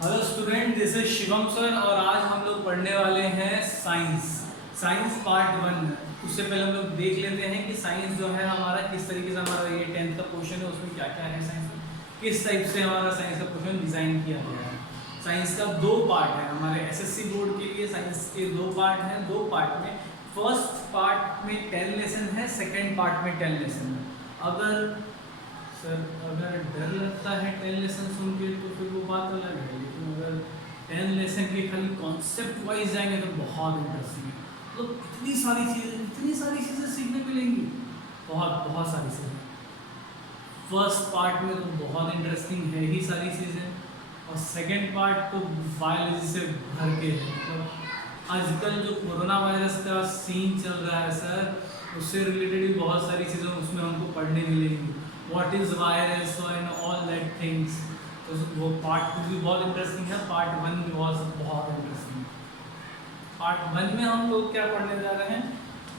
Hello student, this is Shivam sir और आज हम लोग पढ़ने वाले हैं साइंस पार्ट 1। उससे पहले हम लोग देख लेते हैं कि साइंस जो है हमारा किस तरीके से, हमारा ये 10th का पोर्शन है उसमें क्या क्या है साइंस में, किस टाइप से हमारा साइंस का पोर्शन डिज़ाइन किया गया है। साइंस का दो पार्ट है हमारे एसएससी बोर्ड के लिए। साइंस के दो पार्ट हैं, दो पार्ट में फर्स्ट पार्ट में 10 लेसन है, सेकेंड पार्ट में 10 लेसन है। अगर डर लगता है 10 लेसन सुन के तो फिर वो बात अलग है, लेकिन अगर 10 लेसन के खाली कॉन्सेप्ट वाइज जाएंगे तो बहुत इंटरेस्टिंग है। तो इतनी सारी चीज़ें सीखने मिलेंगी, बहुत सारी चीज़ें। फर्स्ट पार्ट में तो बहुत इंटरेस्टिंग है ही सारी चीज़ें, और सेकेंड पार्ट तो बायोलॉजी से भर के है। मतलब आजकल जो कोरोना वायरस का सीन चल रहा है सर, उससे रिलेटेड भी बहुत सारी चीज़ें उसमें हमको पढ़ने मिलेंगी। What is virus and all that things. तो वो पार्ट 2 भी बहुत इंटरेस्टिंग है, पार्ट 1 भी बहुत इंटरेस्टिंग है। पार्ट 1 में हम लोग क्या पढ़ने जा रहे हैं?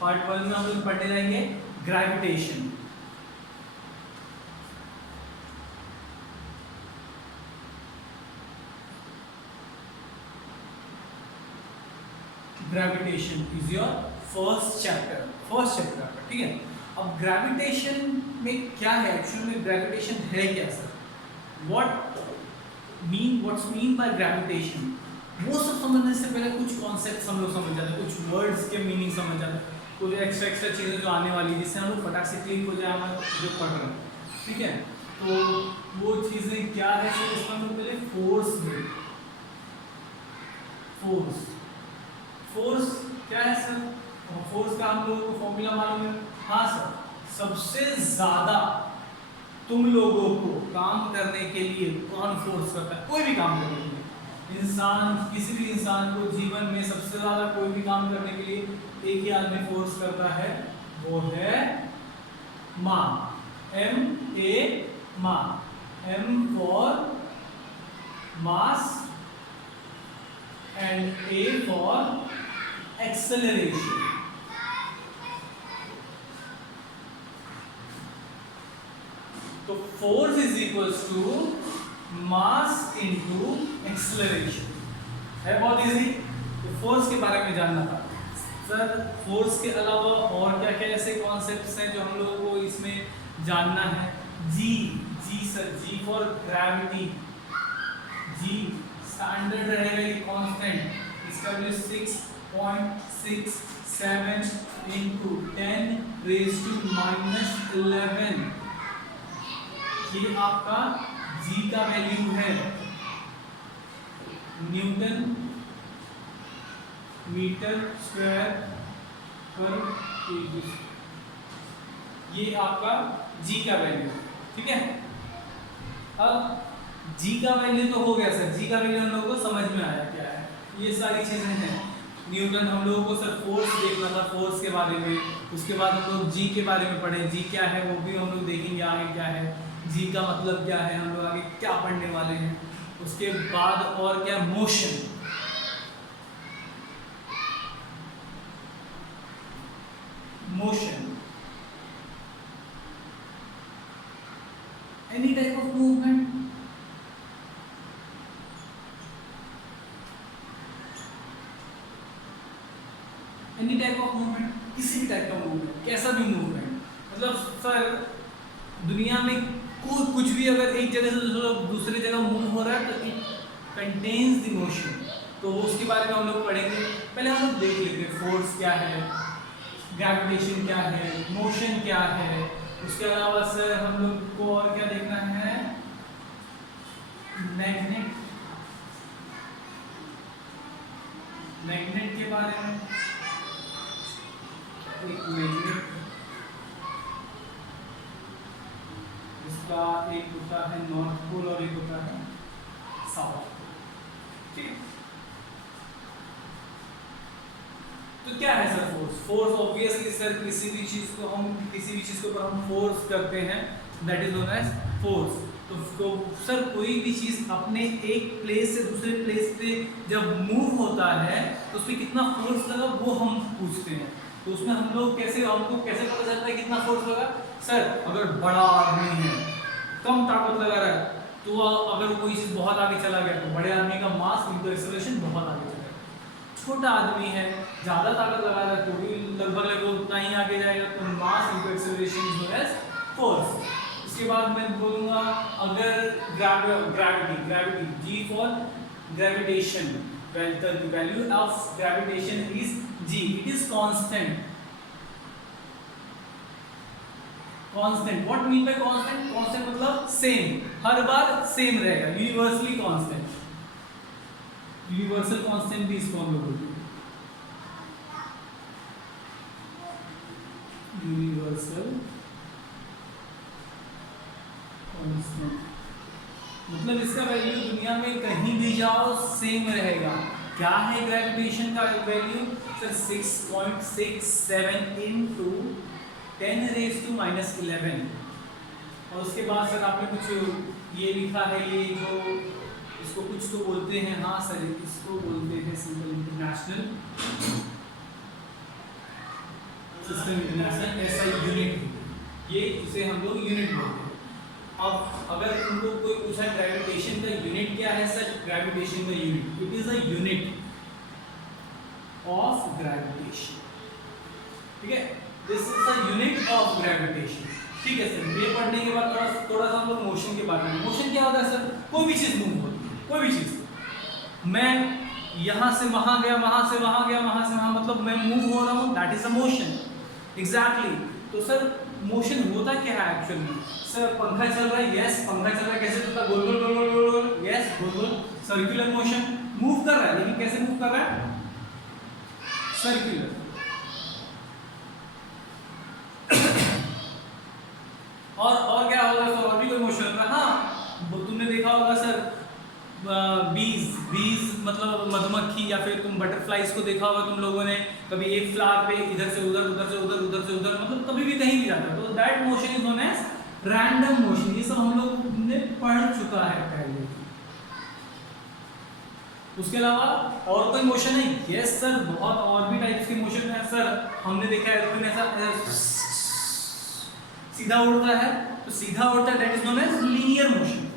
पार्ट 1 में हम लोग पढ़ने जाएंगे gravitation. Gravitation is your first chapter, ठीक है। अब ग्रेविटेशन में क्या है, एक्चुअली में ग्रेविटेशन है क्या sir? What's mean by gravitation, वो सब समझने से पहले कुछ कॉन्सेप्ट्स हम लोग समझ जाते हैं, कुछ वर्ड्स के मीनिंग समझ जाते हैं, कुछ एक्स्ट्रा चीज़ें जो आने वाली जिससे हम लोग फटाक से क्लिक हो जाए हमारा जो पढ़ रहे हैं, ठीक है। तो वो चीज़ें क्या है सर? इसका हम लोग पहले फोर्स क्या है सर? फोर्स का हम लोगों को फॉर्मूला मालूम है? हाँ सर, सबसे ज्यादा तुम लोगों को काम करने के लिए कौन फोर्स करता है? कोई भी काम करने के लिए इंसान, किसी भी इंसान को जीवन में सबसे ज्यादा कोई भी काम करने के लिए एक ही आदमी फोर्स करता है, वो है माँ। MA, माँ। M for mass and A for acceleration. तो force is equals to mass into acceleration. है बहुत इजी। तो फोर्स के बारे में जानना था सर। फोर्स के अलावा और क्या क्या ऐसे कॉन्सेप्ट्स हैं जो हम लोगों को इसमें जानना है? जी sir, G for gravity. G standard रहेगा ये कांस्टेंट, इसका वैल्यू 6.67 into 10⁻⁻11। ये आपका जी का वैल्यू है, न्यूटन मीटर स्क्वायर पर केजी। ये आपका जी का वैल्यू, ठीक है। अब जी का वैल्यू तो हो गया सर, जी का वैल्यू हम लोगों को समझ में आया क्या है, ये सारी चीजें हैं। न्यूटन हम लोगों को सर फोर्स देखना था, फोर्स के बारे में। उसके बाद हम लोग जी के बारे में पढ़े, जी क्या है वो भी हम लोग देखेंगे आगे क्या है, जी का मतलब क्या है, हम लोग आगे क्या पढ़ने वाले हैं। उसके बाद और क्या? Motion. Any type of movement, any type of movement, किसी भी टाइप का मूवमेंट, कैसा भी मूवमेंट। मतलब सर दुनिया में कुछ भी अगर एक जगह से दूसरी जगह मूव हो रहा है तो इट कंटेन्स द मोशन। तो वो उसके बारे में हम लोग पढ़ेंगे। पहले हम लोग देख लेते हैं फोर्स क्या है, ग्रेविटेशन क्या है, मोशन क्या है। उसके अलावा सर हम लोग को और क्या देखना है? मैग्नेट के बारे में। एक मैग्नेट, इसका एक होता है नॉर्थ पोल और एक होता है साउथ पोल, ठीक है। तो क्या है सर फोर्स? ऑब्वियसली सर किसी भी चीज को पर हम फोर्स करते हैं, that is known as force. तो सर कोई भी चीज अपने एक प्लेस से दूसरे प्लेस पे जब मूव होता है तो उसमें कितना फोर्स लगा वो हम पूछते हैं। तो उसमें हमको कैसे पता चलता है कितना फोर्स लगा? सर अगर बड़ा आदमी है, कम ताकत लगा रहा है, तो अगर कोई चीज़ बहुत आगे चला गया तो बड़े आदमी का मास इनटू एक्सेलरेशन बहुत आगे चला गया। छोटा आदमी है, ज़्यादा ताकत लगा रहा है तो भी लगभग उतना ही आगे जाएगा, तो mass into acceleration is known as force. इसके बाद मैं बोलूँगा अगर gravity G for gravitation, the value of gravitation is g, it is constant. Constant, what mean by constant? Constant मतलब सेम, हर बार सेम रहेगा, यूनिवर्सली कांस्टेंट, यूनिवर्सल कांस्टेंट भी इसको हम लोग बोलते हैं, यूनिवर्सल कांस्टेंट मतलब इसका वैल्यू दुनिया में कहीं भी जाओ सेम रहेगा। क्या है ग्रेविटेशन का वैल्यू? Sir 6.67 into 10⁻⁻11। और उसके बाद सर आपने कुछ ये लिखा है, ये जो इसको कुछ तो बोलते हैं, हाँ सर इसको बोलते हैं सिंपल इंटरनेशनल सिस्टम, इंटरनेशनल ऐसा यूनिट, ये इसे हम लोग यूनिट बोलते हैं। अब अगर उनको कोई पूछा ग्रेविटेशन का यूनिट क्या है सर, ग्रेविटेशन का unit, it is a unit of gravitation, ठीक है, this is a unit of gravitation, ठीक है सर। ये पढ़ने के बाद थोड़ा सा हम लोग मोशन के बारे में, मोशन क्या होता है सर? कोई भी चीज मूव होती है, कोई भी चीज, मैं यहाँ से वहां गया, वहां से वहां गया, वहां से वहां, मतलब मैं मूव हो रहा हूँ, that is a motion, exactly. तो सर मोशन होता क्या है एक्चुअल में? सर पंखा चल रहा है, यस पंखा चल रहा है, कैसे चलता है? गोल गोल गोल गोल गोल, यस गोल गोल, सर्कुलर मोशन, मूव कर रहा है, लेकिन कैसे मूव कर रहा है? सर्कुलर। और क्या होगा सर? और भी कोई मोशन होगा? हाँ, तुमने देखा होगा सर बीज मतलब मधुमक्खी, या फिर तुम बटरफ्लाइज को देखा होगा तुम लोगों ने, कभी एक फ्लावर पे इधर से उधर, उधर से उधर, उधर से उधर, मतलब कभी भी कहीं भी जाता है, तो that motion is known as random motion. ये सब हम लोग ने पढ़ चुका है पहले। उसके अलावा और कोई मोशन है? यस सर, बहुत और भी टाइप्स के मोशन है सर। हमने देखा है एरोप्लेन ऐसा सीधा उड़ता है, तो सीधा उड़ता है, that is known as linear motion.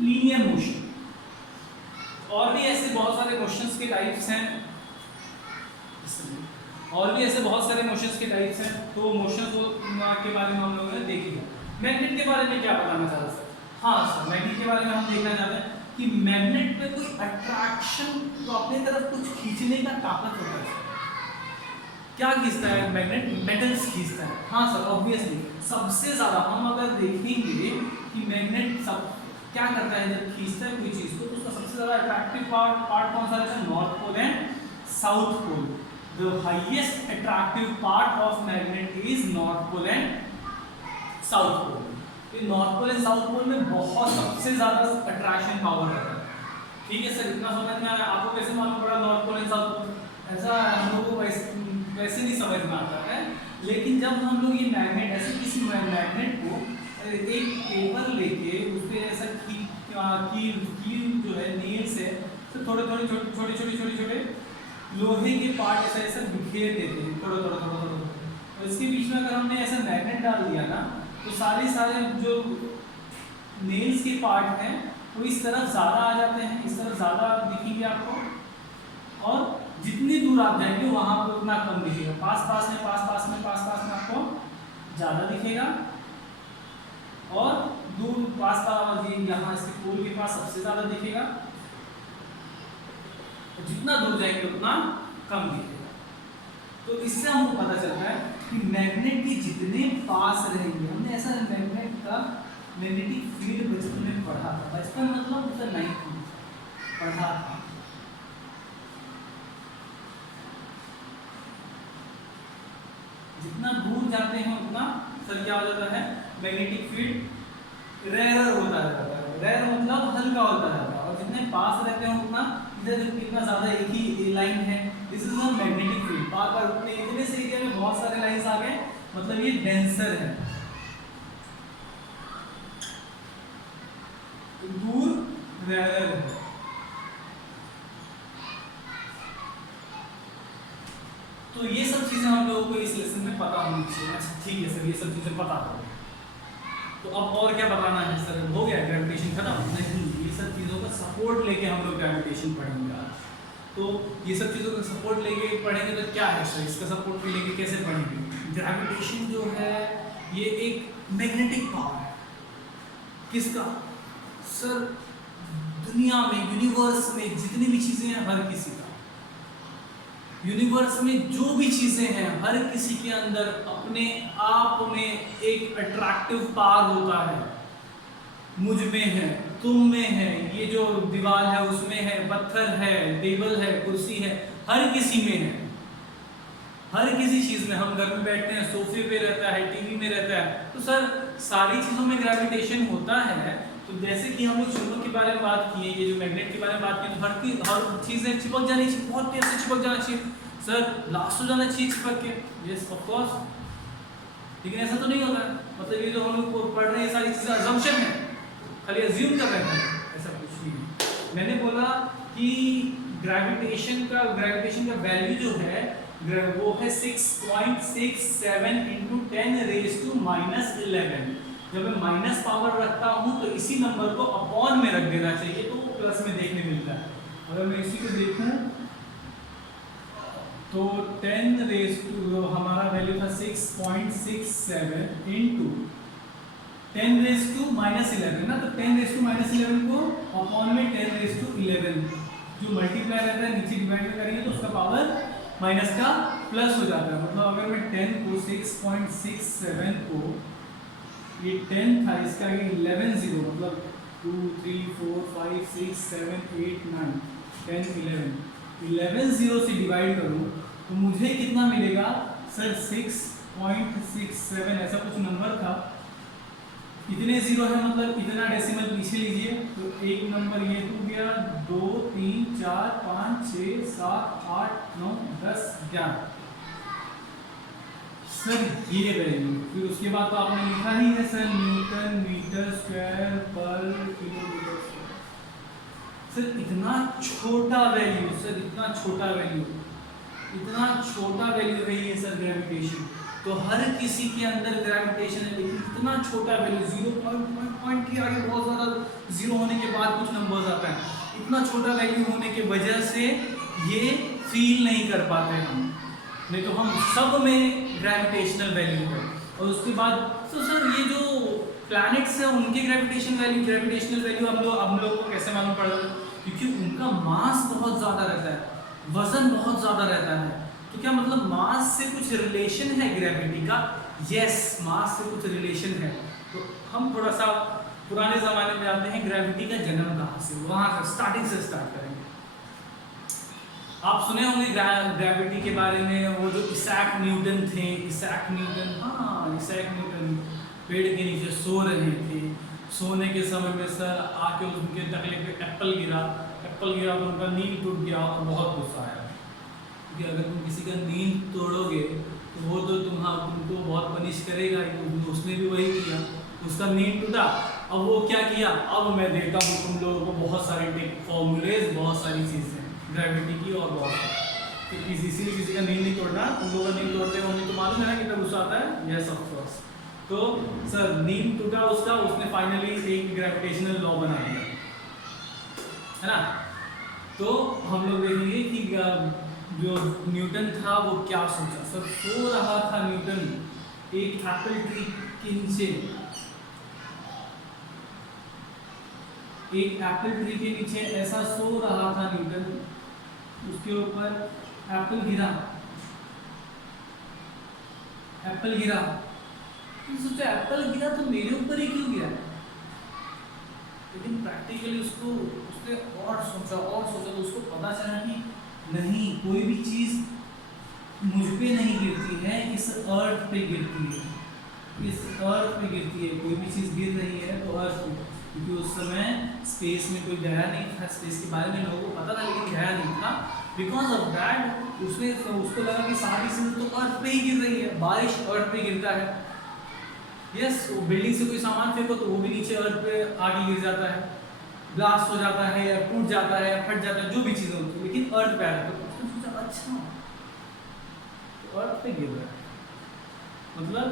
Linear motion. और भी ऐसे बहुत सारे मोशंस के टाइप्स हैं, और भी ऐसे बहुत सारे मोशंस के टाइप्स हैं, तो मोशंस के बारे में हम लोगों ने देखी है। मैग्नेट के बारे में क्या बताना चाहता सर? हाँ सर, मैग्नेट के बारे में हम देखना चाहते हैं कि मैग्नेट में कोई अट्रैक्शन, तो अपने तरफ कुछ खींचने का ताकत होता है। क्या खींचता है मैग्नेट? मेटल्स खींचता है। हाँ सर, ऑब्वियसली सबसे ज्यादा हम अगर देखेंगे कि मैग्नेट सब क्या करता है जब खींचता है कोई चीज को, तो उसका सबसे ज्यादा अट्रैक्टिव पार्ट कौन सा रहता है? North pole and south pole. The highest attractive part of magnet is north pole and south pole. ये north pole and south pole में बहुत सबसे ज्यादा अट्रैक्शन पावर रहता है, ठीक है सर, इतना समझ में आया? आपको कैसे मालूम पड़ा north pole and south pole? ऐसा हम लोग को वैसे नहीं समझ में आता है, लेकिन जब हम लोग ये मैग्नेट, ऐसे किसी मैग्नेट को एक पेपर लेके उस पे ऐसा कील जो है नील से तो थोड़े छोटे लोहे के पार्ट ऐसा ऐसा बिखेर देते हैं, थोड़ा। और इसके बीच में अगर हमने ऐसा मैग्नेट डाल दिया ना, तो सारे जो नेल्स के पार्ट हैं वो इस तरफ ज़्यादा आ जाते हैं, इस तरफ ज़्यादा दिखेंगे आपको, और जितनी दूर आप जाएंगे वहाँ पर उतना कम दिखेगा। पास में आपको ज़्यादा दिखेगा, और दूर पास यहाँ इसके पोल के पास सबसे ज़्यादा दिखेगा, और जितना दूर जाएंगे उतना कम दिखेगा। तो इससे हमको पता चलता है कि मैग्नेट के जितने पास रहेंगे, हमने ऐसा मैग्नेट का मैग्नेटिक फील्ड बचपन में पढ़ा था, बचपन मतलब उसे नहीं पढ़ा था। जितना दूर जाते हैं उतना सर क्या हो जाता है? मैग्नेटिक फील्ड रेयर होता रहता है। रेयर मतलब हल्का होता रहता है, और जितने पास रहते हैं उतना इधर इतना ज़्यादा एक ही लाइन है, this is a magnetic field. बार उतने इतने से एरिया में बहुत सारे लाइन्स आ गए, मतलब ये डेंसर है, दूर रेयर है। तो तो ये सब चीज़ें हम लोगों को इस लेसन में पता होनी चाहिए। अच्छा ठीक है सर, ये सब चीज़ें पता हो, तो अब और क्या बताना है सर? हो गया ग्रेविटेशन खत्म? नहीं, ये सब चीज़ों का सपोर्ट लेके हम लोग ग्रेविटेशन पढ़ेंगे आज। तो ये सब चीज़ों का सपोर्ट लेके पढ़ेंगे तो क्या है सर, इसका सपोर्ट लेके कैसे पढ़ेंगे? ग्रेविटेशन जो है ये एक मैग्नेटिक पावर है। किसका सर? दुनिया में, यूनिवर्स में जितनी भी चीज़ें हैं, हर किसी का, यूनिवर्स में जो भी चीज़ें हैं, हर किसी के अंदर अपने आप में एक अट्रैक्टिव पावर होता है। मुझ में है, तुम में है, ये जो दीवार है उसमें है, पत्थर है, टेबल है, कुर्सी है, हर किसी में है। हर किसी चीज़ में, हम घर में बैठते हैं, सोफे पे रहता है, टीवी में रहता है, तो सर सारी चीज़ों में ग्रेविटेशन होता है। तो जैसे कि हम लोग चुंबक के बारे में बात किए, ये जो मैग्नेट के बारे में बात की, तो हर चीज़ें चिपक जानी चाहिए, बहुत तेज से चिपक जाना चाहिए सर, लास्ट हो जाना चाहिए चिपक के। यस ऑफ कोर्स, लेकिन ऐसा तो नहीं होता है। मतलब ये जो हम लोग पढ़ रहे हैं सारी चीज़ें अजम्पशन है, खाली अज्यूम कर रहे हैं, ऐसा कुछ नहीं है। मैंने बोला कि ग्रेविटेशन का वैल्यू जो है वो है 6.67 इंटू 10⁻⁻11। जब मैं माइनस पावर रखता हूँ तो इसी नंबर को अपॉन में रख देना चाहिए, तो प्लस में देखने मिलता है। अगर मैं इसी को देखूँ तो 10 हमारा वैल्यू था 6.67 इंटू 10⁻⁻11 ना, तो 10⁻⁻11 को अपॉन में 10⁻11 जो मल्टीप्लाई रहता है, नीचे डिवाइड में करेंगे तो उसका पावर माइनस का प्लस हो जाता है। मतलब अगर मैं 10 को 6.67 को, ये 10 था, इसका ये 11 0, मतलब 2 3 4 5 6 7 8 9 10 11 0 से डिवाइड करूँ तो मुझे कितना मिलेगा सर? 6.67 ऐसा कुछ नंबर था। इतने जीरो है, मतलब इतना डेसिमल पीछे लीजिए, तो एक नंबर ये हो गया, 2 3 4 5 6 7 8 9 10 11 सर, ये वैल्यू। फिर उसके बाद तो आपने लिखा ही है सर, न्यूटन मीटर स्क्वायर पर किलोमीटर स्क्वायर। सर इतना छोटा वैल्यू, सर इतना छोटा वैल्यू, इतना छोटा वैल्यू है ये सर ग्रेविटेशन। तो हर किसी के अंदर ग्रेविटेशन है, लेकिन इतना छोटा वैल्यू, 0 के आगे बहुत ज़्यादा जीरो होने के बाद कुछ नंबर्स आता है। इतना छोटा वैल्यू होने की वजह से ये फील नहीं कर पाते हम, नहीं तो हम सब में ग्रेविटेशनल वैल्यू है। और उसके बाद तो सर ये जो प्लैनेट्स हैं उनके ग्रेविटेशनल वैल्यू हम लोग को कैसे मालूम पड़ रहा है? क्योंकि उनका मास बहुत ज़्यादा रहता है, वजन बहुत ज़्यादा रहता है। तो क्या मतलब मास से कुछ रिलेशन है ग्रेविटी का? यस, मास से कुछ रिलेशन है। तो हम थोड़ा सा पुराने ज़माने में आते हैं, ग्रेविटी का जन्म कहाँ से, वहाँ से स्टार्टिंग से स्टार्ट करेंगे। आप सुने होंगे ग्रेविटी के बारे में, वो जो इसाक न्यूटन थे, इसाक न्यूटन पेड़ के नीचे सो रहे थे। सोने के समय में सर आके उनके टकले पे एप्पल गिरा तो उनका नींद टूट गया और बहुत गुस्सा आया। क्योंकि अगर तुम किसी का नींद तोड़ोगे तो वो तो तुमको बहुत पनिश करेगा। उसने भी वही किया, उसका नींद टूटा। अब वो क्या किया, अब मैं देता हूँ तुम लोगों को बहुत सारे फॉर्मूलेज, बहुत सारी चीज़ें ग्रेविटी की और बहुत सारी। तो इसीलिए किसी का नींद नहीं तोड़ना, तुम लोगों का नींद तोड़ते हो, हमें तो मालूम है ना कितना गुस्सा आता है। Yes of course. तो सर नींद टूटा उसका, उसने फाइनली एक ग्रेविटेशनल लॉ बना दिया, है ना। तो हम लोग देखेंगे कि जो न्यूटन था वो क्या सोचा। सर सो रहा था न्यूटन एक एप्पल ट्री के नीचे, एक एप्पल ट्री के नीचे ऐसा सो रहा था न्यूटन, उसके ऊपर एप्पल गिरा। तो सोचा एप्पल गिरा तो मेरे ऊपर ही क्यों गिरा। लेकिन प्रैक्टिकली उसने और सोचा तो उसको पता चला कि नहीं, कोई भी चीज़ मुझ पे नहीं गिरती है, इस अर्थ पे गिरती है। कोई भी चीज़ गिर रही है तो अर्थ पे, क्योंकि उस समय स्पेस में कोई गया नहीं था, स्पेस के बारे में लोगों को पता था लेकिन गया नहीं था। बिकॉज ऑफ दैट उसको लगा कि सारी चीज़ें तो अर्थ पे ही गिर रही है, बारिश अर्थ पे गिरता है। यस, वो बिल्डिंग से कोई सामान फेंको तो वो भी नीचे अर्थ पे आगे गिर जाता है, ब्लास्ट हो जाता है या टूट जाता है या फट जाता है, जो भी चीज़ें होती है, लेकिन अर्थ पे आता है। तो उसने सोचा अच्छा अर्थ पे गिर रहा है, मतलब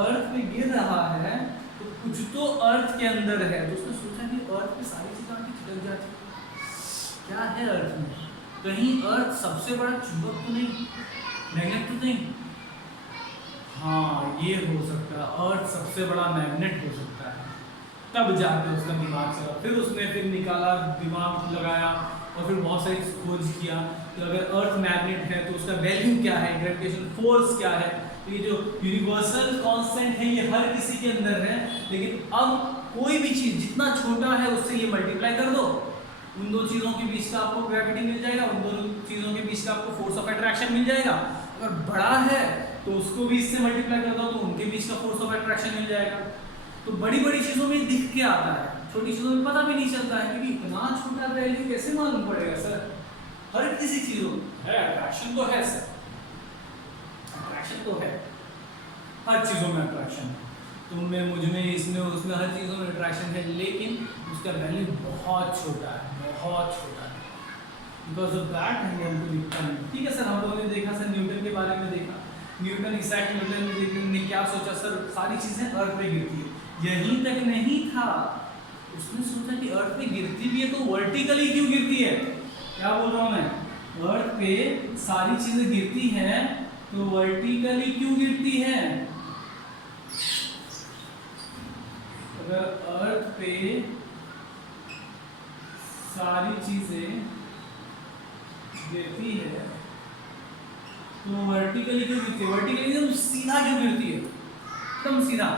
अर्थ पे गिर रहा है तो कुछ तो अर्थ के अंदर है। तो उसने सोचा कि अर्थ पे सारी चीजें आके चिपक जाती है, क्या है अर्थ में? कहीं अर्थ सबसे बड़ा चुंबक तो नहीं, मैग्नेट तो नहीं? हाँ, ये हो सकता है, अर्थ सबसे बड़ा मैग्नेट हो सकता है। तब जाके उसका दिमाग चला, फिर निकाला, दिमाग लगाया और फिर बहुत सारी खोज किया कि अगर अर्थ मैग्नेट है तो उसका वैल्यू क्या है, ग्रेविटेशन फोर्स क्या है। तो ये जो यूनिवर्सल कांस्टेंट है ये हर किसी के अंदर है, लेकिन अब कोई भी चीज जितना छोटा है उससे ये मल्टीप्लाई कर दो, उन दो चीजों के बीच का आपको ग्रेविटी मिल जाएगा, उन दोनों चीजों के बीच का आपको फोर्स ऑफ अट्रैक्शन मिल जाएगा। अगर बड़ा है तो उसको भी इससे मल्टीप्लाई कर दो तो उनके बीच का फोर्स ऑफ अट्रैक्शन मिल जाएगा। तो बड़ी बड़ी चीजों में दिख के आता है, छोटी चीजों में पता भी नहीं चलता है, क्योंकि इतना छोटा वैल्यू कैसे मालूम पड़ेगा सर? हर किसी चीजों है अट्रैक्शन तो है सर, अट्रैक्शन तो है, हर चीजों में अट्रैक्शन है, तुम में, मुझ में, इसमें, उसमें, हर चीजों में अट्रैक्शन है, लेकिन उसका वैल्यू बहुत छोटा है, बहुत छोटा है। बिकॉज ऑफ दैट हमको दिखता नहीं। ठीक है सर, हम लोगों ने देखा सर, न्यूटन के बारे में देखा, न्यूटन इसैक न्यूटन ने क्या सोचा सर, सारी चीजें अर्थ पे गिरती है, यहीं तक नहीं था, उसने सोचा कि अर्थ पे गिरती भी है तो वर्टिकली क्यों गिरती है? क्या बोल रहा हूं मैं, अर्थ पे सारी चीजें गिरती हैं तो वर्टिकली क्यों गिरती है? अगर अर्थ पे सारी चीजें गिरती है तो वर्टिकली क्यों गिरती है? वर्टिकली एकदम सीधा क्यों गिरती है? एकदम सीधा।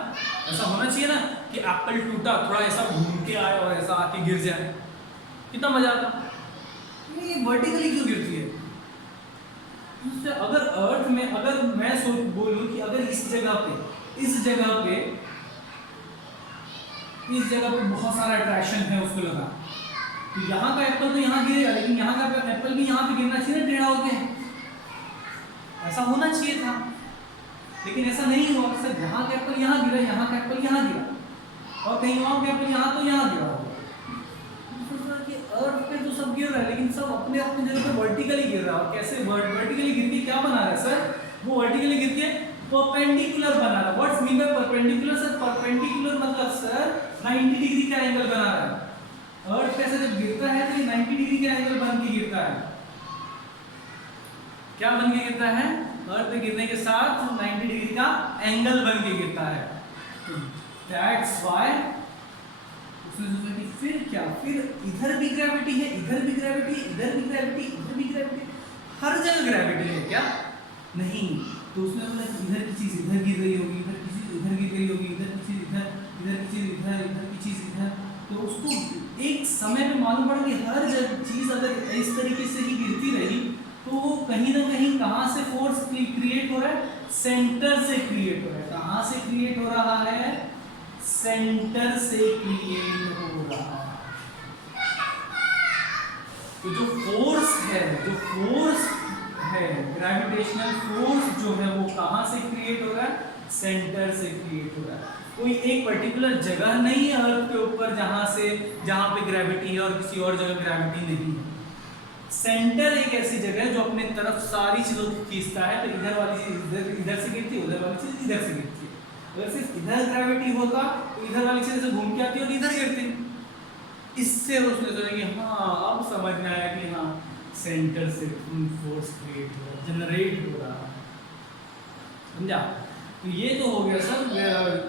ऐसा होना चाहिए ना कि एप्पल टूटा, थोड़ा ऐसा घूम के आए और ऐसा आके गिर जाए, कितना मजा आता। ये वर्टिकली क्यों गिरती है? अगर अर्थ में, अगर मैं बोलूं कि अगर इस जगह पे बहुत सारा अट्रैक्शन है उसको लगा, तो यहाँ का एप्पल तो यहाँ गिरेगा, लेकिन यहाँ का एप्पल भी यहाँ पे गिरना चाहिए ना, टेढ़ा होके, ऐसा होना चाहिए था, लेकिन ऐसा नहीं हुआ सर। यहाँ का एप्पल यहाँ गिरा, यहाँ का एप्पल यहाँ गिरा, और कहीं वहां पे एप्पल यहाँ तो यहाँ गिरा होगा। कि अर्थ पे तो सब गिर रहा है, लेकिन सब अपने अपने जगह पे वर्टिकली गिर रहा है। कैसे वर्टिकली गिर के क्या बना रहा है सर? वो वर्टिकली गिर के परपेंडिकुलर बना रहा है। What's mean by perpendicular sir? Perpendicular मतलब सर 90 डिग्री का एंगल बना रहा है। अर्थ कैसे जब गिरता है तो ये 90 डिग्री का एंगल बन के गिरता है। क्या बन के गिरता है? अर्थ पे गिरने के साथ 90 डिग्री का एंगल बन के गिरता है। दैट्स व्हाई उसने सोचा कि फिर क्या, फिर इधर भी ग्रेविटी है, इधर भी ग्रेविटी, इधर भी ग्रेविटी, इधर भी ग्रेविटी, हर जगह ग्रेविटी है क्या? नहीं। तो उसने बोला इधर की चीज इधर गिर रही होगी, इधर की चीज इधर गिर रही होगी, इधर की चीज इधर, इधर की चीज इधर, इधर की चीज इधर। तो उसको एक समय में मालूम पड़ा कि हर जगह चीज अगर इस तरीके से ही गिरती रही तो वो कहीं ना कहीं कहाँ से फोर्स क्रिएट हो रहा है? सेंटर से क्रिएट हो रहा है। कहाँ से क्रिएट हो रहा है? सेंटर से क्रिएट हो रहा है। तो जो फोर्स है ग्रेविटेशनल फोर्स जो है वो कहाँ से क्रिएट हो रहा है? सेंटर से क्रिएट हो रहा है। कोई एक पर्टिकुलर जगह नहीं है अर्थ के ऊपर जहाँ पे ग्रेविटी है और किसी और जगह ग्रेविटी नहीं है। सेंटर एक ऐसी जगह है जो अपने तरफ सारी चीजों को खींचता है। तो इधर वाली चीज इधर से गिरती है, उधर वाली चीज इधर से गिरती है। अगर सिर्फ इधर ग्रेविटी होता तो इधर वाली चीज से घूम के आती और इधर गिरती। इससे उसने सोचा कि हाँ अब समझ में आया कि हाँ सेंटर से फोर्स क्रिएट हो रहा, जनरेट हो रहा, समझा? तो ये तो हो गया सर,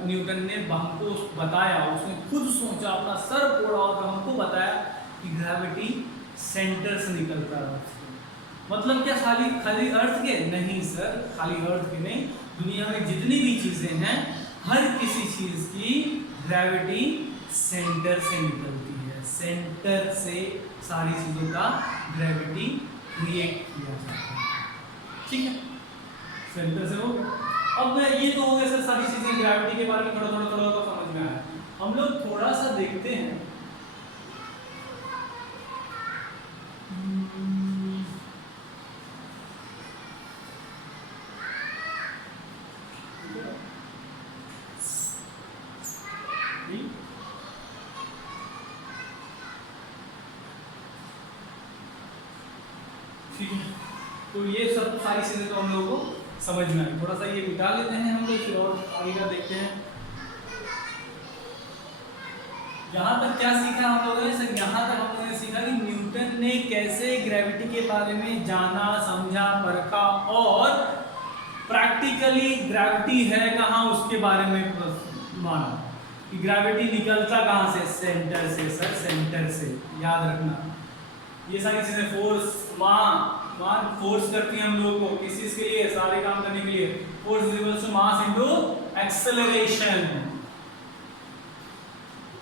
न्यूटन ने हमको बताया, उसने खुद सोचा, अपना सर फोड़ा और हमको बताया कि ग्रेविटी सेंटर से निकलता है। मतलब क्या खाली अर्थ के? नहीं सर, खाली अर्थ के नहीं, दुनिया में जितनी भी चीजें हैं हर किसी चीज की ग्रेविटी सेंटर से निकलती है। सेंटर से सारी चीजों का ग्रेविटी क्रिएट किया जाता है। ठीक है, सेंटर से हो गया। अब ये तो हो गया सर सारी चीजें ग्रेविटी के बारे में थोड़ा समझ में आया। हम लोग थोड़ा सा देखते हैं ठीक है। तो ये सब सारी चीज़ें तो हम लोगों को समझ में आई। थोड़ा सा ये मिटा लेते हैं हम लोग, फिर और आगे का देखते हैं। यहाँ तक क्या सीखा हम लोगों ने सर? यहाँ तक हम लोगों ने सीखा कि न्यूटन ने कैसे ग्रेविटी के बारे में जाना, समझा, परखा और प्रैक्टिकली ग्रेविटी है कहाँ उसके बारे में माना कि ग्रेविटी निकलता कहाँ से? सेंटर से सर, सेंटर से, याद रखना। ये सारी चीजें फोर्स, मान फोर्स करती है हम लोगों को किस चीज के लिए? सारे काम करने के लिए। Force is equal to mass into acceleration.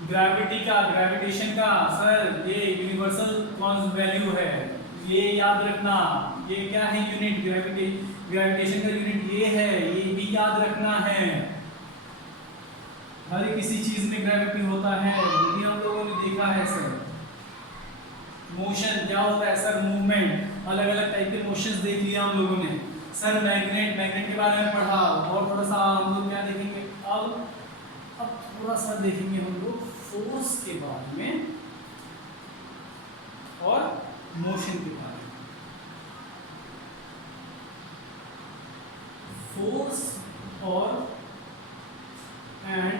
Gravity का, ग्रेविटेशन का सर ये यूनिवर्सल वैल्यू है, ये याद रखना। ये क्या है? यूनिट। ग्रेविटेशन का यूनिट ये है, ये भी याद रखना है। हर किसी चीज में ग्रेविटी होता है, ये भी हम लोगों ने देखा है सर। मोशन क्या होता है सर? मूवमेंट। अलग अलग टाइप के मोशंस देख लिया हम लोगों ने सर। मैग्नेट के बारे में पढ़ा। और थोड़ा सा हम लोग क्या देखेंगे अब थोड़ा सा देखेंगे हम लोग फोर्स के बारे में और मोशन के बारे में। फोर्स और एंड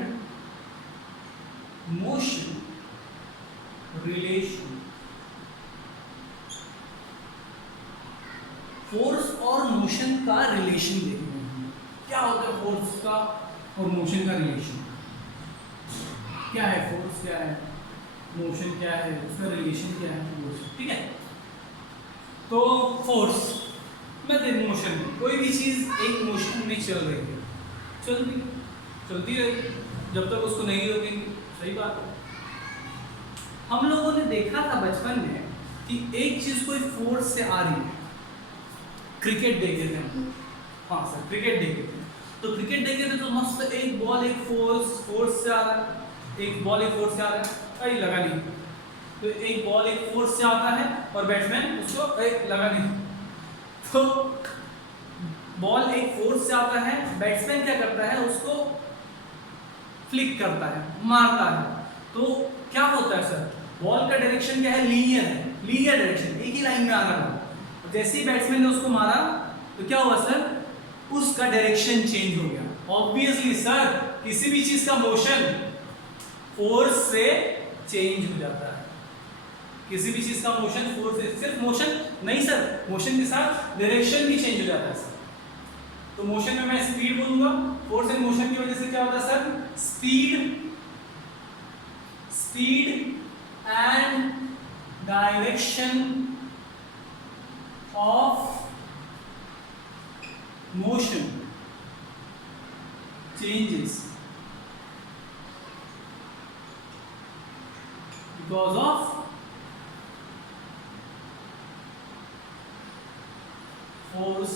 मोशन रिलेशन। फोर्स और मोशन का रिलेशन देखेंगे। क्या होता है फोर्स का और मोशन का रिलेशन? क्या है फोर्स, क्या है मोशन, क्या है उसका रिलेशन, क्या है? ठीक है। तो फोर्स में मोशन में कोई भी चीज एक मोशन में चल रही है, चलती रहेगी जब तक उसको नहीं रोकेंगे। सही बात है। हम लोगों ने देखा था बचपन में कि एक चीज कोई फोर्स से आ रही है। क्रिकेट देखे थे हम। हाँ सर, क्रिकेट देखे थे। तो क्रिकेट देखे थे तो मस्त एक बॉल एक फोर्स से आ रहा है, एक बॉल एक फोर्स से आ रहा है, कहीं लगा नहीं। तो एक बॉल एक फोर्स से आता है और बैट्समैन उसको लगा नहीं। तो बॉल एक फोर्स से आता है, बैट्समैन क्या करता है? उसको फ्लिक करता है, मारता है। तो क्या होता है सर? बॉल का डायरेक्शन क्या है? लीनियर है, लीनियर डायरेक्शन, एक ही लाइन में आ रहा है। जैसे ही बैट्समैन ने उसको मारा तो क्या हुआ सर? उसका डायरेक्शन चेंज हो गया। ऑब्वियसली सर, किसी भी चीज का मोशन फोर्स से चेंज हो जाता है। किसी भी चीज का मोशन फोर्स से, सिर्फ मोशन नहीं सर, मोशन के साथ डायरेक्शन भी चेंज हो जाता है सर। तो मोशन में मैं स्पीड बोलूंगा, फोर्स एंड मोशन की वजह से क्या होता है sir? Speed and direction of motion changes because of force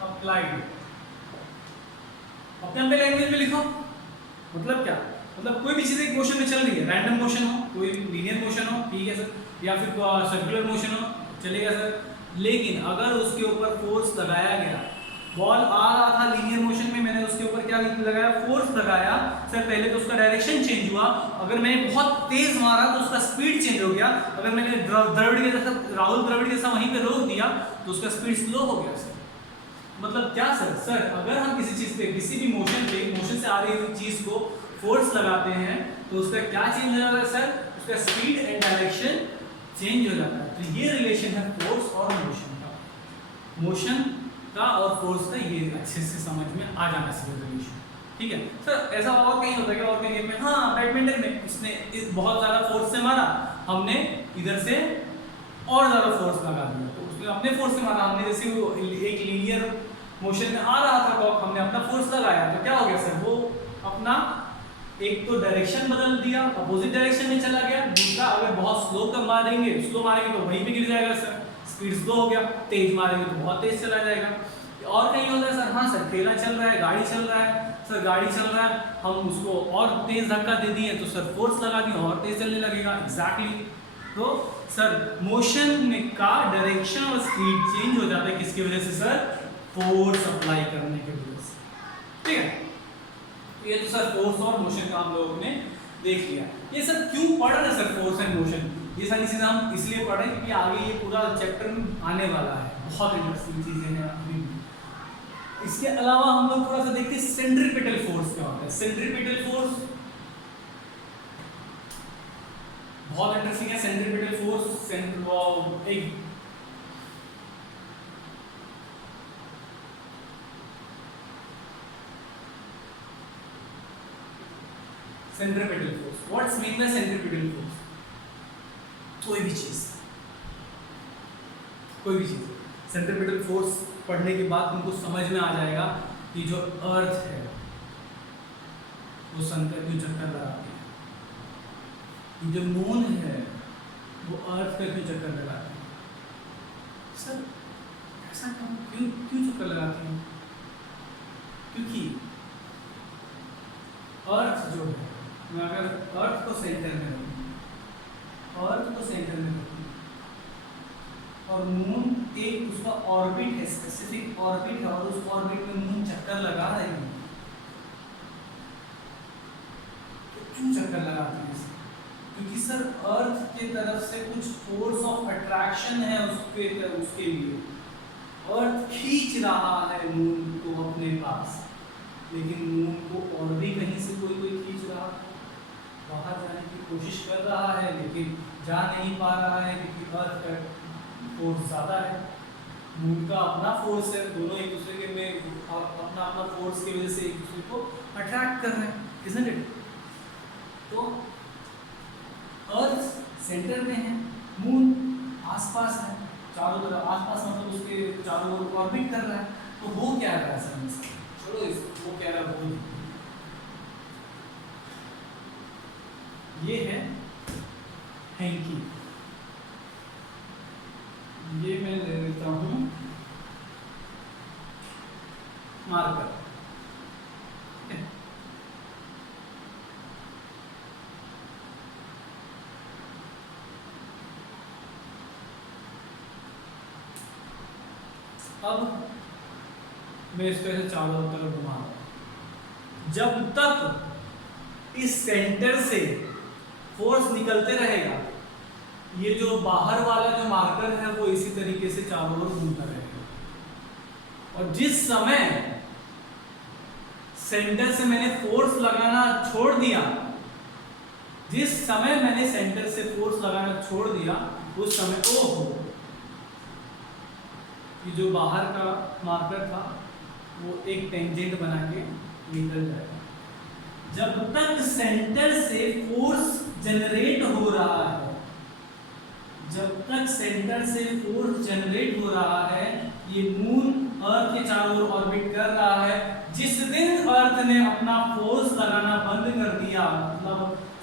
applied। अपने लैंग्वेज में लिखो। मतलब क्या? मतलब कोई भी चीज एक मोशन में चल रही है, रैंडम मोशन हो, कोई लीनियर मोशन हो, ठीक है सर, या फिर सर्कुलर मोशन हो, चलेगा सर। लेकिन अगर उसके ऊपर फोर्स लगाया गया, बॉल आ रहा था लीनियर मोशन में, मैंने उसके ऊपर क्या लगाया? फोर्स लगाया सर। पहले तो उसका डायरेक्शन चेंज हुआ। अगर मैंने बहुत तेज मारा तो उसका स्पीड चेंज हो गया। अगर मैंने राहुल द्रविड़ के साथ वहीं पे रोक दिया तो उसका स्पीड स्लो हो गया सर। मतलब क्या सर अगर हम किसी चीज पे, किसी भी मोशन से आ रही हुई चीज को फोर्स लगाते हैं तो उसका क्या चेंज हो जाता है सर? उसका स्पीड एंड डायरेक्शन चेंज हो जाता है। तो ये रिलेशन है फोर्स और मोशन का। मोशन का और फोर्स का ये अच्छे से समझ में आ जाना चाहिए रिलेशन। ठीक है सर। ऐसा और कहीं होता है क्या? और कहीं गेम में, हाँ बैडमिंटन में इसने बहुत ज़्यादा फोर्स से मारा, हमने इधर से और ज़्यादा फोर्स लगा दिया, तो उसने अपने फोर्स से मारा। हमने जैसे वो एक लीनियर मोशन में आ रहा था कॉक, हमने अपना फोर्स लगाया तो क्या हो गया सर? वो अपना एक तो डायरेक्शन बदल दिया, अपोजिट डायरेक्शन में चला गया। दूसरा, अगर बहुत स्लो मारेंगे तो वहीं पे गिर जाएगा सर, स्पीड स्लो हो गया। तेज मारेंगे तो बहुत तेज चला जाएगा। और कहीं होता है सर? हाँ सर, ठेला चल रहा है, गाड़ी चल रहा है सर, गाड़ी चल रहा है, हम उसको और तेज धक्का दे दिए तो सर फोर्स लगा दिए और तेज चलने लगेगा। एग्जैक्टली। तो सर मोशन में का डायरेक्शन और स्पीड चेंज हो जाता है किसकी वजह से सर? फोर्स अप्लाई करने की वजह से। ठीक है, ये तो सर फोर्स और मोशन का हम लोगों ने देख लिया। ये सब क्यों पढ़ रहे सर? फोर्स एंड मोशन ये सारी चीजें हम इसलिए पढ़ रहे हैं क्योंकि आगे ये पूरा चैप्टर आने वाला है, बहुत इंटरेस्टिंग चीजें हैं अभी भी। इसके अलावा हम लोग थोड़ा सा देखते हैं सेंट्रीपिटल फोर्स क्या होता है। सेंट्रीपिटल फोर्स बहुत इंटरेस्टिंग है। सेंट्रीपिटल फोर्स एक centripetal force, what's mean by centripetal force? कोई भी चीज सेंट्रीपिटल फोर्स पढ़ने के बाद तुमको समझ में आ जाएगा कि जो अर्थ है वो सन का क्यों चक्कर लगाती है, ये जो मून है वो अर्थ का क्यों चक्कर लगाती है। सर ऐसा क्यों चक्कर लगाती है? क्योंकि अर्थ जो है, मैं अगर अर्थ को सेंटर में रखूं और मून एक उसका ऑर्बिट है, स्पेसिफिक ऑर्बिट है, और उस ऑर्बिट में मून चक्कर लगा रही है, तो क्यों चक्कर लगाती है? क्योंकि सर अर्थ की तरफ से कुछ फोर्स ऑफ अट्रैक्शन है उसके लिए। अर्थ खींच रहा है मून को अपने पास, लेकिन मून को और भी कहीं से कोई खींच रहा है, बाहर जाने की कोशिश कर रहा है लेकिन जा नहीं पा रहा है, क्योंकि अर्थ का फोर्स ज़्यादा है, मून का अपना फोर्स है, दोनों एक दूसरे के में अपना फोर्स की वजह से एक दूसरे को अट्रैक्ट कर रहे हैं, isn't it? तो अर्थ सेंटर में है, मून आसपास है, चारों तरफ आसपास, मतलब उसके चारों ओर ऑर्बिट कर रहा है। तो वो क्या कर रहा है सर? छोड़ो इसको, वो कह रहा है ये है हैंकी, ये मैं ले लेता हूं मार्कर। अब मैं इसको ऐसे चारों तरफ घुमा रहा हूं। जब तक इस सेंटर से फोर्स निकलते रहेगा, ये जो बाहर वाला जो मार्कर है वो इसी तरीके से चारों ओर घूमता रहेगा, और जिस समय सेंटर से मैंने फोर्स लगाना छोड़ दिया, उस समय ओहो, ये जो बाहर का मार्कर था वो एक टेंजेंट बना के निकल जाएगा। जब तक सेंटर से फोर्स जनरेट हो रहा है, ये मून अर्थ के चारों ओर ऑर्बिट कर रहा है। जिस दिन अर्थ ने अपना फोर्स लगाना बंद कर दिया, मतलब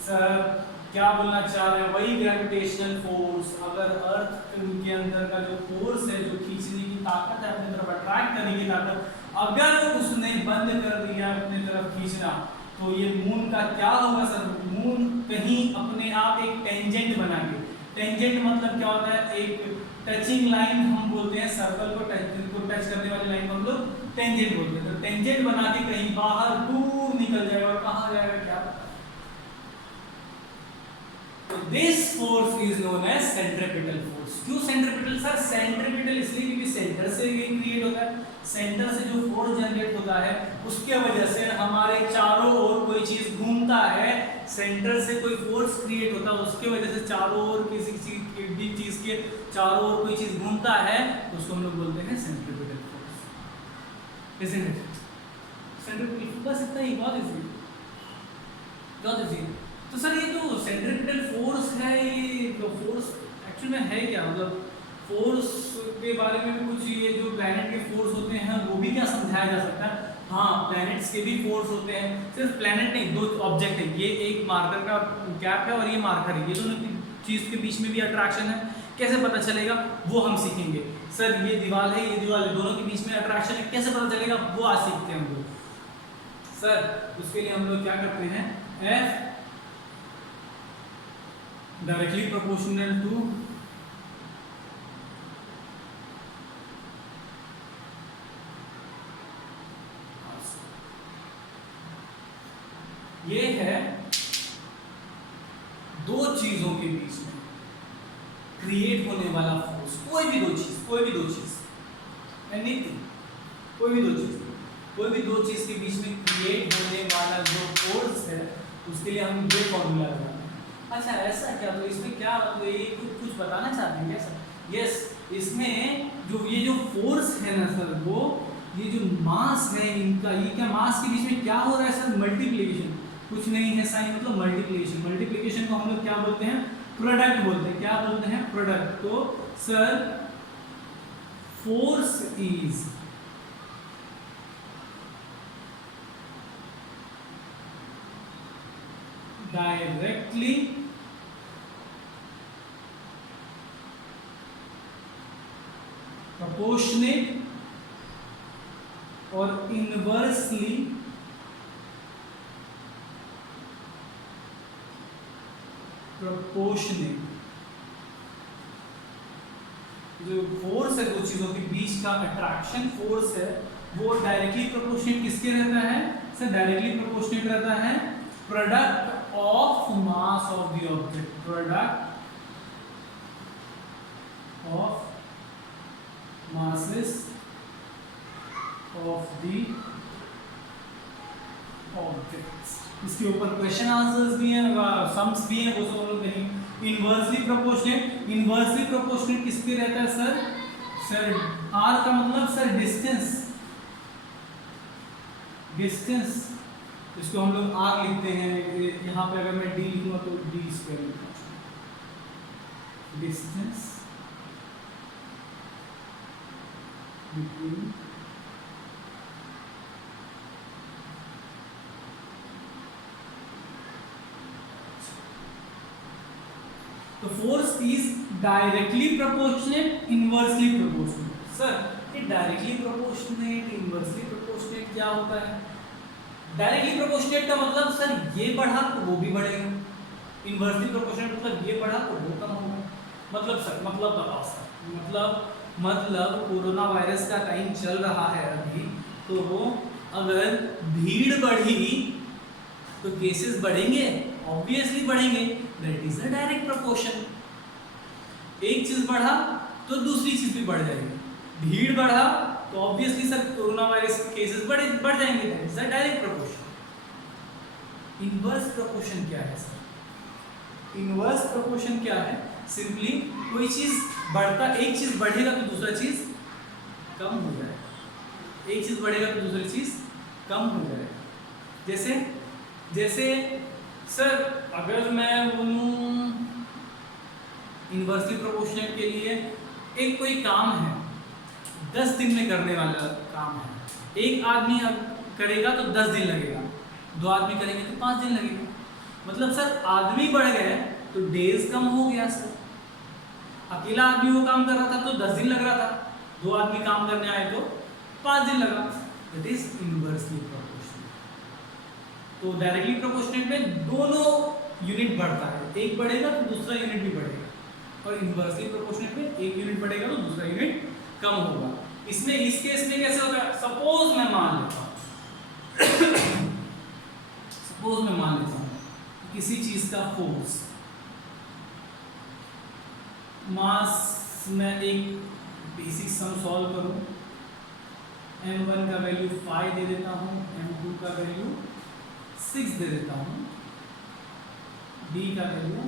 सर क्या बोलना चाह रहे हैं, वही ग्रेविटेशनल फोर्स, अगर अर्थ के अंदर का जो फोर्स है, जो खींचने की ताकत है, अपनी तरफ अट्रैक्ट करने की ताकत, अगर उसने बंद कर दिया अपनी तरफ खींचना, तो ये मून का क्या होगा सर? मून कहीं अपने आप एक टेंजेंट बना के, टेंजेंट मतलब क्या होता है? एक टचिंग लाइन हम बोलते हैं, सर्कल को टच करने वाली लाइन को हम लोग टेंजेंट बोलते हैं। तो टेंजेंट बना के कहीं बाहर दूर निकल जाएगा, और कहाँ जाएगा क्या पता। तो this force is known as centripetal force. क्यों सेंट्रीपिटल सर? सेंट्रीपिटल इसलिए क्योंकि सेंटर से ये क्रिएट होता है, सेंटर से जो फोर्स जनरेट होता है उसके वजह से हमारे चारों ओर कोई चीज घूमता है, सेंटर से कोई फोर्स क्रिएट होता है, उसके वजह से चारों ओर किसी चीज के चारों ओर कोई चीज घूमता है, तो उसको हम लोग बोलते हैं centripetal force. isn't it? Centripetal बस इतना ही, बहुत इजी। तो सर ये तो सेंट्रीपिटल फोर्स है, ये तो फोर्स एक्चुअली में है क्या? मतलब फोर्स के बारे में भी कुछ, ये जो प्लैनेट के फोर्स होते हैं वो भी क्या समझाया जा सकता है? हाँ, प्लैनेट्स के भी फोर्स होते हैं। सिर्फ प्लैनेट नहीं, दो ऑब्जेक्ट है, ये एक मार्कर का गैप है और ये मार्कर है, ये दोनों चीज के बीच में भी अट्रैक्शन है। कैसे पता चलेगा वो हम सीखेंगे। सर ये दीवार है, ये दीवार है, दोनों के बीच में अट्रैक्शन है, कैसे पता चलेगा वो आज सीखते हैं हम लोग। सर उसके लिए हम लोग क्या करते हैं, F डायरेक्टली प्रोपोर्शनल टू ये है दो चीजों के बीच में क्रिएट होने वाला फोर्स, कोई भी दो चीज एनीथिंग, कोई भी दो चीज के बीच में क्रिएट होने वाला जो फोर्स है उसके लिए हम ये फॉर्मूला लगाते हैं। अच्छा ऐसा क्या, तो इसमें क्या मतलब ये कुछ बताना चाहते हैं क्या सर? यस, इसमें जो फोर्स है ना सर, वो ये जो मास है इनका, ये क्या मास के बीच में क्या हो रहा है सर? मल्टीप्लिकेशन, कुछ नहीं है साइन मतलब मल्टीप्लिकेशन। मल्टीप्लिकेशन को हम लोग क्या बोलते हैं? प्रोडक्ट बोलते हैं। क्या बोलते हैं? प्रोडक्ट। तो sir force is directly proportionate और inversely proportionate। जो फोर्स है दो चीजों के बीच का, अट्रैक्शन फोर्स है, वो डायरेक्टली प्रोपोर्शनेट किसके रहता है सर? डायरेक्टली प्रोपोर्शनेट रहता है product of mass of the object, product of masses of the objects। इसके ऊपर क्वेश्चन आंसर्स भी हैं, सम्स भी हैं, वो सब हम लोग देखेंगे। इनवर्सली प्रोपोर्शनेट, इनवर्सली प्रोपोर्शनेट किस पे रहता है सर? सर आर का मतलब सर डिस्टेंस, डिस्टेंस, इसको हम लोग आर लिखते हैं। यहाँ पे अगर मैं डी लिखूंगा तो डी स्क्वायर लिखूंगा, डिस्टेंस between तो force is directly proportionate, inversely proportionate. Sir ये डायरेक्टली प्रोपोर्शनेट, इनवर्सली प्रोपोर्शनेट क्या होता है? डायरेक्टली प्रोपोर्शनेट का मतलब सर ये बढ़ा तो वो भी बढ़ेगा, इनवर्सली प्रोपोर्शनेट मतलब ये बढ़ा तो वो कम होगा। मतलब सर मतलब बताओ सर, मतलब कोरोना वायरस का टाइम चल रहा है अभी, तो अगर भीड़ बढ़ी तो केसेस बढ़ेंगे, ऑब्वियसली बढ़ेंगे, that is a direct proportion. एक चीज बढ़ा तो दूसरी चीज भी बढ़ जाएगी, भीड़ बढ़ा तो ऑब्वियसली सर कोरोना वायरस के केसेस बढ़ जाएंगे, that is a direct proportion. Inverse proportion क्या है सर? इनवर्स प्रोपोर्शन क्या है? सिंपली कोई चीज बढ़ता, एक चीज बढ़ेगा तो दूसरा चीज कम हो जाएगा, एक चीज बढ़ेगा तो दूसरी चीज कम हो जाएगा। जैसे सर अगर मैं बोलूं इनवर्सली प्रोपोर्शनेट के लिए, एक कोई काम है 10 दिन में करने वाला काम है, एक आदमी अब करेगा तो 10 दिन लगेगा, दो आदमी करेंगे तो 5 दिन लगेगा। मतलब सर आदमी बढ़ गए तो डेज कम हो गया सर। अकेला आदमी वो काम कर रहा था तो 10 दिन लग रहा था, दो आदमी काम करने आए तो 5 दिन लगा। That is inversely proportionate. तो डायरेक्टली प्रोपोर्शनेट में दोनों यूनिट बढ़ता है, एक बढ़ेगा तो दूसरा यूनिट भी बढ़ेगा, और इनवर्सली प्रोपोर्शनेट में एक यूनिट बढ़ेगा तो दूसरा यूनिट कम होगा। इसमें इस केस में कैसे होगा? सपोज मैं मान लेता हूं किसी चीज का फोर्स, मास में एक बेसिक सम सॉल्व करूं, m1 का वैल्यू 5 दे देता हूं, m2 का वैल्यू 6 दे देता हूं, d का वैल्यू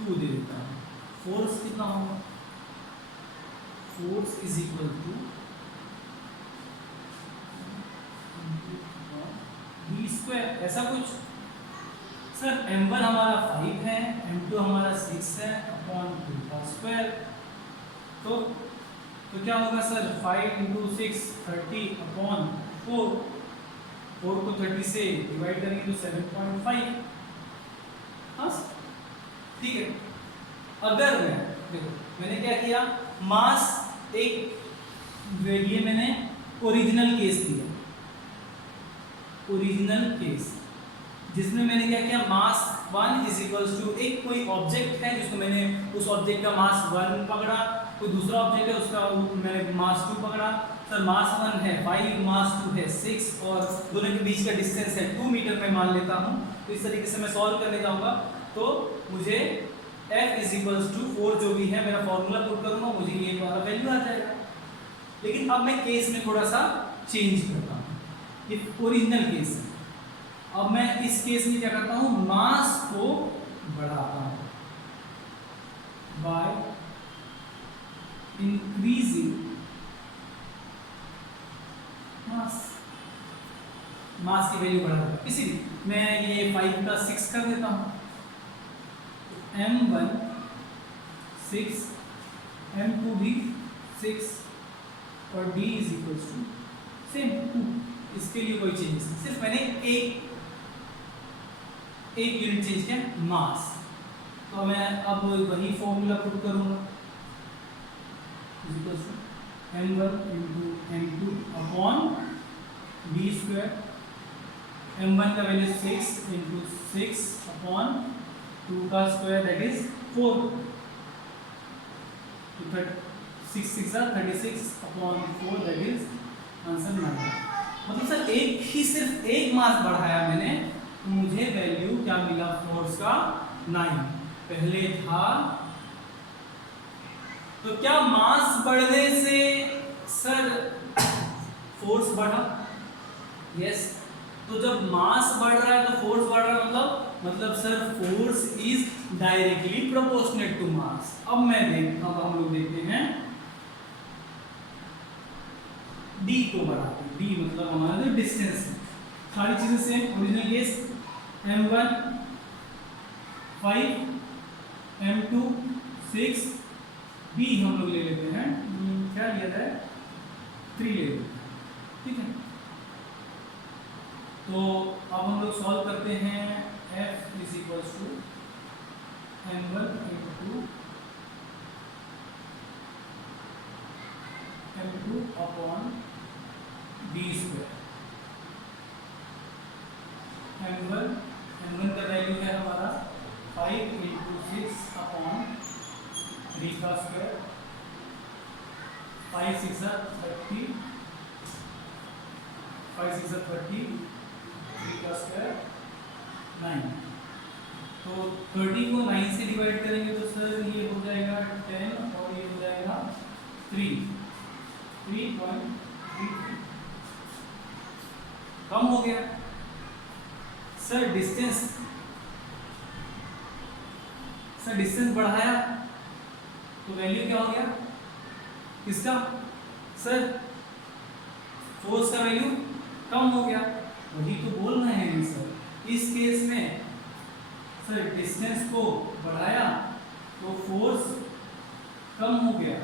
2 दे देता हूं। फोर्स कितना होगा? Force is equal to v square, ऐसा कुछ। सर m1 हमारा 5 है, m2 हमारा 6 है, अपॉन 2 का स्क्वायर। तो क्या होगा सर? 5 इंटू 6 30 अपॉन 4, 4 को 30 से डिवाइड करेंगे तो 7.5। हाँ ठीक है। अगर मैं देखो मैंने क्या किया, मास एक ये मैंने ओरिजिनल केस लिया, ओरिजिनल केस जिसमें मैंने क्या किया, मास 1 इज इक्वल्स टू, एक कोई ऑब्जेक्ट है जिसको मैंने उस ऑब्जेक्ट का मास 1 पकड़ा, कोई दूसरा ऑब्जेक्ट है उसका मैंने मास 2 पकड़ा। सर मास 1 है 5, मास 2 है 6 और दोनों के बीच का डिस्टेंस है 2 मीटर में मान लेता हूँ। तो इस तरीके से मैं सॉल्व करने जाऊँगा तो मुझे F इज इक्वल्स टू 4 जो भी है मेरा फॉर्मूला पुट करूँगा, मुझे ये वाला वैल्यू आ जाएगा। लेकिन अब मैं केस में थोड़ा सा चेंज करता हूँ, ये ओरिजिनल केस है। अब मैं इस केस में क्या करता हूँ, मास को बढ़ाता हूँ बाय इंक्रीजिंग मास, मास की वैल्यू बढ़ा दूंगा। इसीलिए मैं ये 5 का 6 कर देता हूँ, m1 6, m2 भी 6 और d is equal to same 2। इसके लिए कोई चेंज नहीं, सिर्फ मैंने एक यूनिट चेंज किया, मास। तो मैं अब वही फॉर्मूला पुट करूंगा, m1 into m2 upon d square, m1 का वैल्यू 6 इंटू 6 अपॉन 2 का स्क्वायर दैट इज 4, तो 6 6 36 अपॉन 4 दैट इज आंसर 9। मतलब सर एक ही सिर्फ एक मास बढ़ाया मैंने, तो मुझे वैल्यू क्या मिला फोर्स का, 9। पहले था, तो क्या मास बढ़ने से सर फोर्स बढ़ा? यस। तो जब मास बढ़ रहा है तो फोर्स बढ़ रहा है, मतलब sir force is directly proportionate to mass. अब हम लोग देखते हैं d को बढ़ाते हैं, d मतलब हमारा जो डिस्टेंस है, सारी चीजें same original case, m1 5, m2 6, b हम लोग ले लेते हैं, क्या लिया जाए, 3 ले लेते हैं, ठीक है। तो अब हम लोग सॉल्व करते हैं, f is equal to m1 into m2 upon d square, m1 का वैल्यू है हमारा 5 इंटू 6 अपॉन 3 का स्क्वायर, 5 6 30, 5 6 30, 3 का स्क्वायर 9। तो 30 को 9 से डिवाइड करेंगे तो सर ये हो जाएगा 10 और ये हो जाएगा 3.33, कम हो गया सर। डिस्टेंस बढ़ाया तो वैल्यू क्या हो गया इसका, सर फोर्स का वैल्यू कम हो गया। वही तो बोल रहे हैं सर, इस केस में सर डिस्टेंस को बढ़ाया तो फोर्स कम हो गया,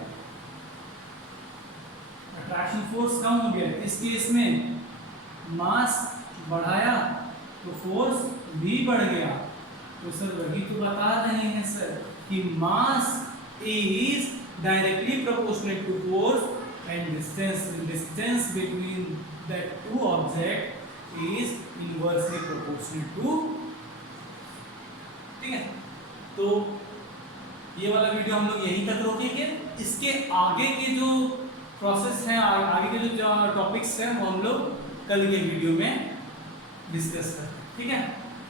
अट्रैक्शन फोर्स कम हो गया। इस केस में मास बढ़ाया तो फोर्स भी बढ़ गया। तो सर वही तो बता रहे हैं सर कि mass is directly proportional to force and distance between that two object is inversely proportional to, ठीक है। तो ये वाला वीडियो हम लोग यहीं तक रोकेंगे। इसके आगे के जो प्रोसेस हैं, आगे के जो टॉपिक्स हैं, वो हम लोग कल के वीडियो में डिस्कस करें, ठीक है।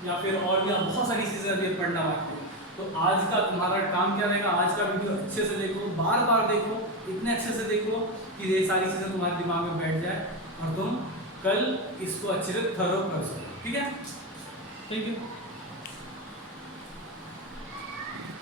या फिर और भी बहुत सारी चीज़ें अभी पढ़ना बाकी है। तो आज का तुम्हारा काम क्या रहेगा, आज का वीडियो अच्छे से देखो, बार बार देखो, इतने अच्छे से देखो कि ये सारी चीज़ें तुम्हारे दिमाग में बैठ जाए और तुम कल इसको अच्छे से थरो कर सको, ठीक है। Thank you.